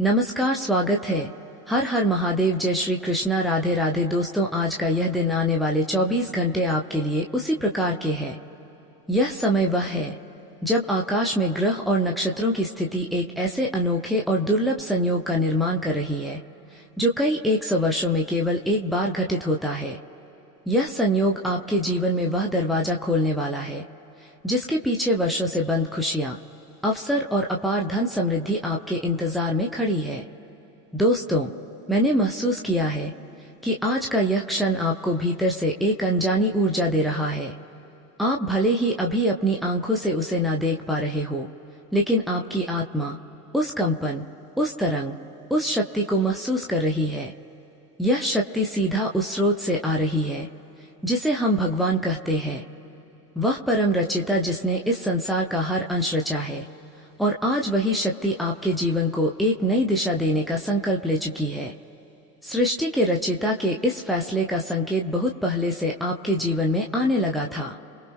नमस्कार, स्वागत है। हर हर महादेव, जय श्री कृष्णा, राधे राधे। दोस्तों, आज का यह दिन आने वाले 24 घंटे आपके लिए उसी प्रकार के हैं। यह समय वह है जब आकाश में ग्रह और नक्षत्रों की स्थिति एक ऐसे अनोखे और दुर्लभ संयोग का निर्माण कर रही है जो कई 100 वर्षों में केवल एक बार घटित होता है। यह संयोग आपके जीवन में वह दरवाजा खोलने वाला है जिसके पीछे वर्षों से बंद खुशियां, अवसर और अपार धन समृद्धि आपके इंतजार में खड़ी है। दोस्तों, मैंने महसूस किया है कि आज का यह क्षण आपको भीतर से एक अनजानी ऊर्जा दे रहा है। आप भले ही अभी अपनी आंखों से उसे ना देख पा रहे हो, लेकिन आपकी आत्मा उस कंपन, उस तरंग, उस शक्ति को महसूस कर रही है। यह शक्ति सीधा उस स्रोत से आ रही है जिसे हम भगवान कहते हैं। वह परम रचिता जिसने इस संसार का हर अंश रचा है, और आज वही शक्ति आपके जीवन को एक नई दिशा देने का संकल्प ले चुकी है। सृष्टि के रचिता के इस फैसले का संकेत बहुत पहले से आपके जीवन में आने लगा था।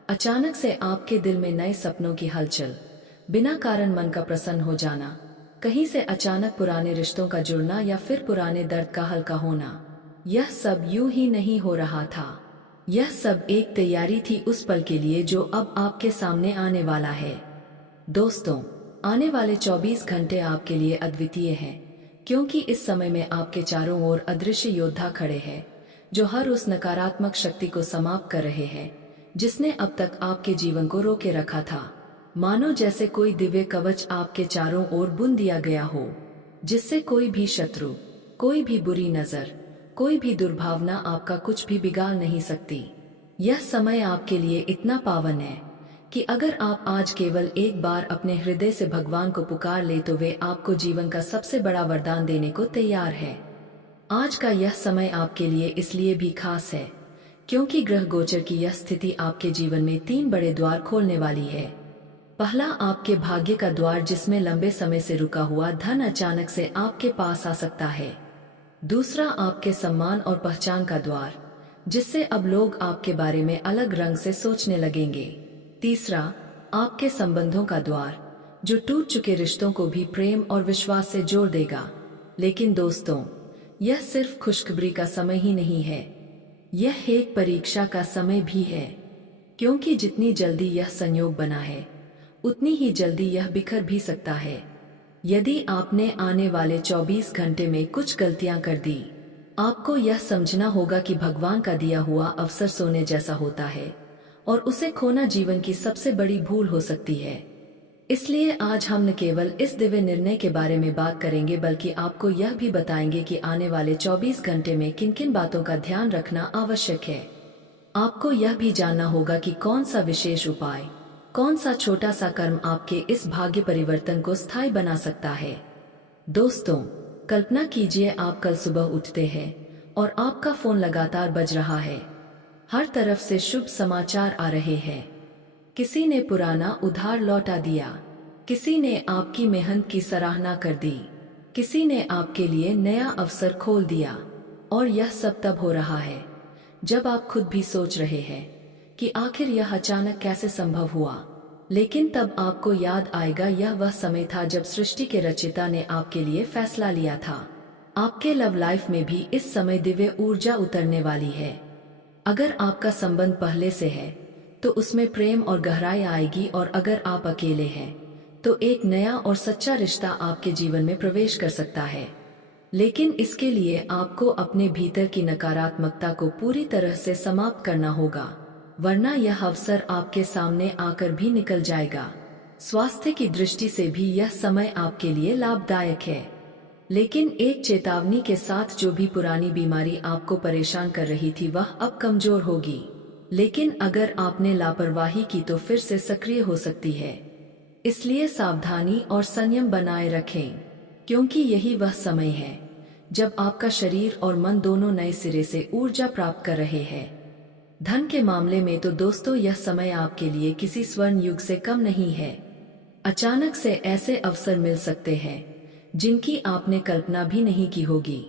अचानक से आपके दिल में नए सपनों की हलचल, बिना कारण मन का प्रसन्न हो जाना, कहीं से अचानक पुराने रिश्तों का जुड़ना या फिर पुराने दर्द का हल्का होना, यह सब यूं ही नहीं हो रहा था। यह सब एक तैयारी थी उस पल के लिए जो अब आपके सामने आने वाला है। दोस्तों, आने वाले 24 घंटे आपके लिए अद्वितीय हैं, क्योंकि इस समय में आपके चारों ओर अदृश्य योद्धा खड़े हैं जो हर उस नकारात्मक शक्ति को समाप्त कर रहे हैं जिसने अब तक आपके जीवन को रोके रखा था। मानो जैसे कोई दिव्य कवच आपके चारों ओर बुन दिया गया हो, जिससे कोई भी शत्रु, कोई भी बुरी नजर, कोई भी दुर्भावना आपका कुछ भी बिगाड़ नहीं सकती। यह समय आपके लिए इतना पावन है कि अगर आप आज केवल एक बार अपने हृदय से भगवान को पुकार ले तो वे आपको जीवन का सबसे बड़ा वरदान देने को तैयार है। आज का यह समय आपके लिए इसलिए भी खास है क्योंकि ग्रह गोचर की यह स्थिति आपके जीवन में 3 बड़े द्वार खोलने वाली है। पहला, आपके भाग्य का द्वार जिसमें लंबे समय से रुका हुआ धन अचानक से आपके पास आ सकता है। दूसरा, आपके सम्मान और पहचान का द्वार, जिससे अब लोग आपके बारे में अलग रंग से सोचने लगेंगे। तीसरा, आपके संबंधों का द्वार, जो टूट चुके रिश्तों को भी प्रेम और विश्वास से जोड़ देगा। लेकिन दोस्तों, यह सिर्फ खुशखबरी का समय ही नहीं है, यह एक परीक्षा का समय भी है, क्योंकि जितनी जल्दी यह संयोग बना है उतनी ही जल्दी यह बिखर भी सकता है। यदि आपने आने वाले 24 घंटे में कुछ गलतियां कर दी, आपको यह समझना होगा कि भगवान का दिया हुआ अवसर सोने जैसा होता है और उसे खोना जीवन की सबसे बड़ी भूल हो सकती है। इसलिए आज हम न केवल इस दिव्य निर्णय के बारे में बात करेंगे, बल्कि आपको यह भी बताएंगे कि आने वाले 24 घंटे में किन किन बातों का ध्यान रखना आवश्यक है। आपको यह भी जानना होगा कि कौन सा विशेष उपाय, कौन सा छोटा सा कर्म आपके इस भाग्य परिवर्तन को स्थायी बना सकता है। दोस्तों, कल्पना कीजिए आप कल सुबह उठते हैं और आपका फोन लगातार बज रहा है। हर तरफ से शुभ समाचार आ रहे हैं। किसी ने पुराना उधार लौटा दिया, किसी ने आपकी मेहनत की सराहना कर दी, किसी ने आपके लिए नया अवसर खोल दिया। और यह सब तब हो रहा है जब आप खुद भी सोच रहे हैं कि आखिर यह अचानक कैसे संभव हुआ। लेकिन तब आपको याद आएगा, यह वह समय था जब सृष्टि के रचिता ने आपके लिए फैसला लिया था। आपके लव लाइफ में भी इस समय दिव्य ऊर्जा उतरने वाली है। अगर आपका संबंध पहले से है तो उसमें प्रेम और गहराई आएगी, और अगर आप अकेले हैं तो एक नया और सच्चा रिश्ता आपके जीवन में प्रवेश कर सकता है। लेकिन इसके लिए आपको अपने भीतर की नकारात्मकता को पूरी तरह से समाप्त करना होगा, वरना यह अवसर आपके सामने आकर भी निकल जाएगा। स्वास्थ्य की दृष्टि से भी यह समय आपके लिए लाभदायक है, लेकिन एक चेतावनी के साथ, जो भी पुरानी बीमारी आपको परेशान कर रही थी वह अब कमजोर होगी, लेकिन अगर आपने लापरवाही की तो फिर से सक्रिय हो सकती है। इसलिए सावधानी और संयम बनाए रखें, क्योंकि यही वह समय है जब आपका शरीर और मन दोनों नए सिरे से ऊर्जा प्राप्त कर रहे हैं। धन के मामले में तो दोस्तों, यह समय आपके लिए किसी स्वर्ण युग से कम नहीं है। अचानक से ऐसे अवसर मिल सकते हैं जिनकी आपने कल्पना भी नहीं की होगी।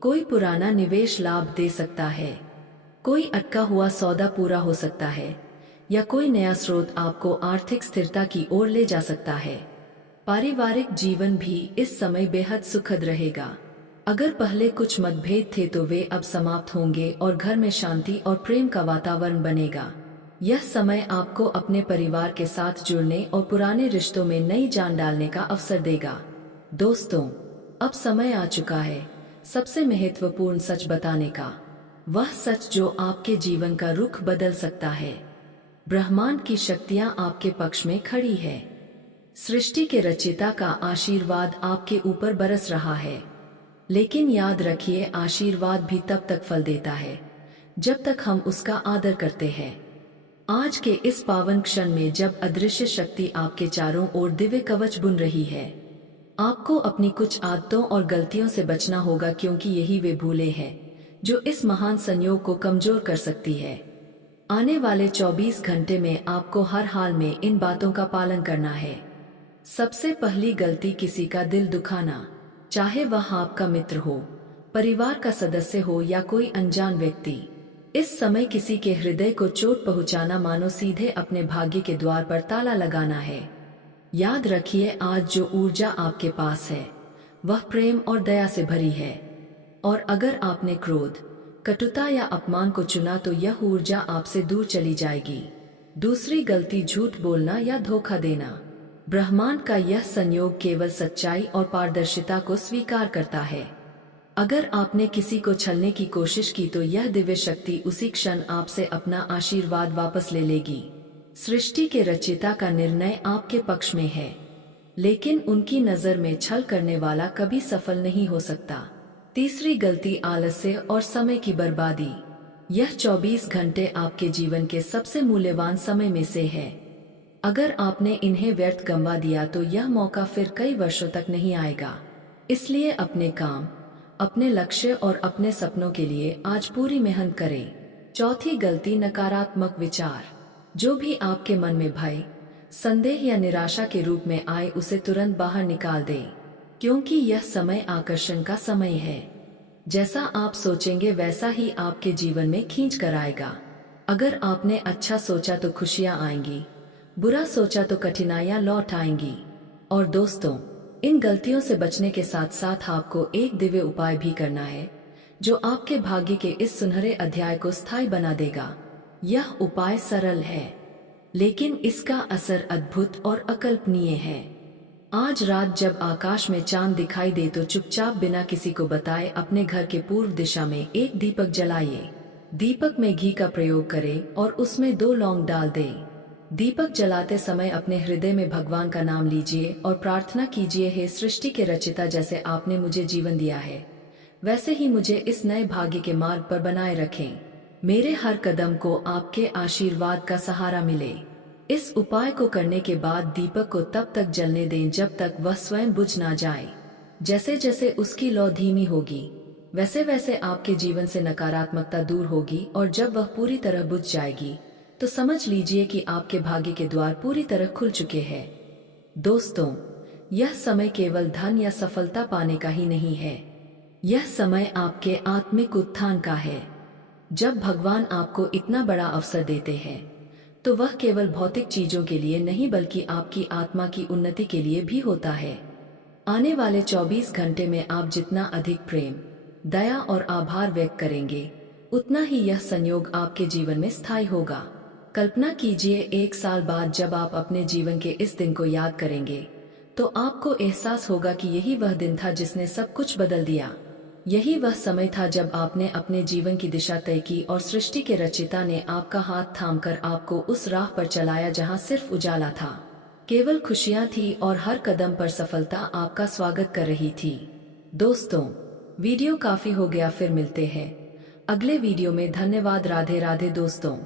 कोई पुराना निवेश लाभ दे सकता है, कोई अटका हुआ सौदा पूरा हो सकता है, या कोई नया स्रोत आपको आर्थिक स्थिरता की ओर ले जा सकता है। पारिवारिक जीवन भी इस समय बेहद सुखद रहेगा। अगर पहले कुछ मतभेद थे तो वे अब समाप्त होंगे और घर में शांति और प्रेम का वातावरण बनेगा। यह समय आपको अपने परिवार के साथ जुड़ने और पुराने रिश्तों में नई जान डालने का अवसर देगा। दोस्तों, अब समय आ चुका है सबसे महत्वपूर्ण सच बताने का, वह सच जो आपके जीवन का रुख बदल सकता है। ब्रह्मांड की शक्तियां आपके पक्ष में खड़ी है। सृष्टि के रचयिता का आशीर्वाद आपके ऊपर बरस रहा है। लेकिन याद रखिए, आशीर्वाद भी तब तक फल देता है जब तक हम उसका आदर करते हैं। आज के इस पावन क्षण में जब अदृश्य शक्ति आपके चारों ओर दिव्य कवच बुन रही है, आपको अपनी कुछ आदतों और गलतियों से बचना होगा, क्योंकि यही वे भूलें हैं जो इस महान संयोग को कमजोर कर सकती है। आने वाले 24 घंटे में आपको हर हाल में इन बातों का पालन करना है। सबसे पहली गलती, किसी का दिल दुखाना, चाहे वह आपका मित्र हो, परिवार का सदस्य हो या कोई अनजान व्यक्ति। इस समय किसी के हृदय को चोट पहुंचाना मानो सीधे अपने भाग्य के द्वार पर ताला लगाना है। याद रखिए, आज जो ऊर्जा आपके पास है वह प्रेम और दया से भरी है, और अगर आपने क्रोध, कटुता या अपमान को चुना तो यह ऊर्जा आपसे दूर चली जाएगी। दूसरी गलती, झूठ बोलना या धोखा देना। ब्रह्मांड का यह संयोग केवल सच्चाई और पारदर्शिता को स्वीकार करता है। अगर आपने किसी को छलने की कोशिश की तो यह दिव्य शक्ति उसी क्षण आपसे अपना आशीर्वाद वापस ले लेगी। सृष्टि के रचयिता का निर्णय आपके पक्ष में है, लेकिन उनकी नजर में छल करने वाला कभी सफल नहीं हो सकता। तीसरी गलती, आलस्य और समय की बर्बादी। यह 24 घंटे आपके जीवन के सबसे मूल्यवान समय में से है। अगर आपने इन्हें व्यर्थ गंवा दिया तो यह मौका फिर कई वर्षों तक नहीं आएगा। इसलिए अपने काम, अपने लक्ष्य और अपने सपनों के लिए आज पूरी मेहनत करें। चौथी गलती, नकारात्मक विचार। जो भी आपके मन में भय, संदेह या निराशा के रूप में आए उसे तुरंत बाहर निकाल दें, क्योंकि यह समय आकर्षण का समय है। जैसा आप सोचेंगे वैसा ही आपके जीवन में खींच कर आएगा। अगर आपने अच्छा सोचा तो खुशियां आएंगी, बुरा सोचा तो कठिनाइयां लौट आएंगी। और दोस्तों, इन गलतियों से बचने के साथ साथ आपको एक दिव्य उपाय भी करना है जो आपके भाग्य के इस सुनहरे अध्याय को स्थायी बना देगा। यह उपाय सरल है, लेकिन इसका असर अद्भुत और अकल्पनीय है। आज रात जब आकाश में चांद दिखाई दे तो चुपचाप बिना किसी को बताए अपने घर के पूर्व दिशा में एक दीपक जलाइए। दीपक में घी का प्रयोग करें और उसमें 2 लौंग डाल दें। दीपक जलाते समय अपने हृदय में भगवान का नाम लीजिए और प्रार्थना कीजिए, हे सृष्टि के रचयिता, जैसे आपने मुझे जीवन दिया है वैसे ही मुझे इस नए भाग्य के मार्ग पर बनाए रखें। मेरे हर कदम को आपके आशीर्वाद का सहारा मिले। इस उपाय को करने के बाद दीपक को तब तक जलने दें जब तक वह स्वयं बुझ ना जाए। जैसे जैसे उसकी लौ धीमी होगी वैसे वैसे आपके जीवन से नकारात्मकता दूर होगी, और जब वह पूरी तरह बुझ जाएगी तो समझ लीजिए कि आपके भाग्य के द्वार पूरी तरह खुल चुके हैं। दोस्तों, यह समय केवल धन या सफलता पाने का ही नहीं है, यह समय आपके आत्मिक उत्थान का है। जब भगवान आपको इतना बड़ा अवसर देते हैं तो वह केवल भौतिक चीजों के लिए नहीं बल्कि आपकी आत्मा की उन्नति के लिए भी होता है। आने वाले 24 घंटे में आप जितना अधिक प्रेम, दया और आभार व्यक्त करेंगे, उतना ही यह संयोग आपके जीवन में स्थायी होगा। कल्पना कीजिए, 1 साल बाद जब आप अपने जीवन के इस दिन को याद करेंगे तो आपको एहसास होगा कि यही वह दिन था जिसने सब कुछ बदल दिया। यही वह समय था जब आपने अपने जीवन की दिशा तय की और सृष्टि के रचयिता ने आपका हाथ थामकर आपको उस राह पर चलाया जहां सिर्फ उजाला था, केवल खुशियां थी और हर कदम पर सफलता आपका स्वागत कर रही थी। दोस्तों, वीडियो काफी हो गया, फिर मिलते हैं अगले वीडियो में। धन्यवाद। राधे राधे दोस्तों।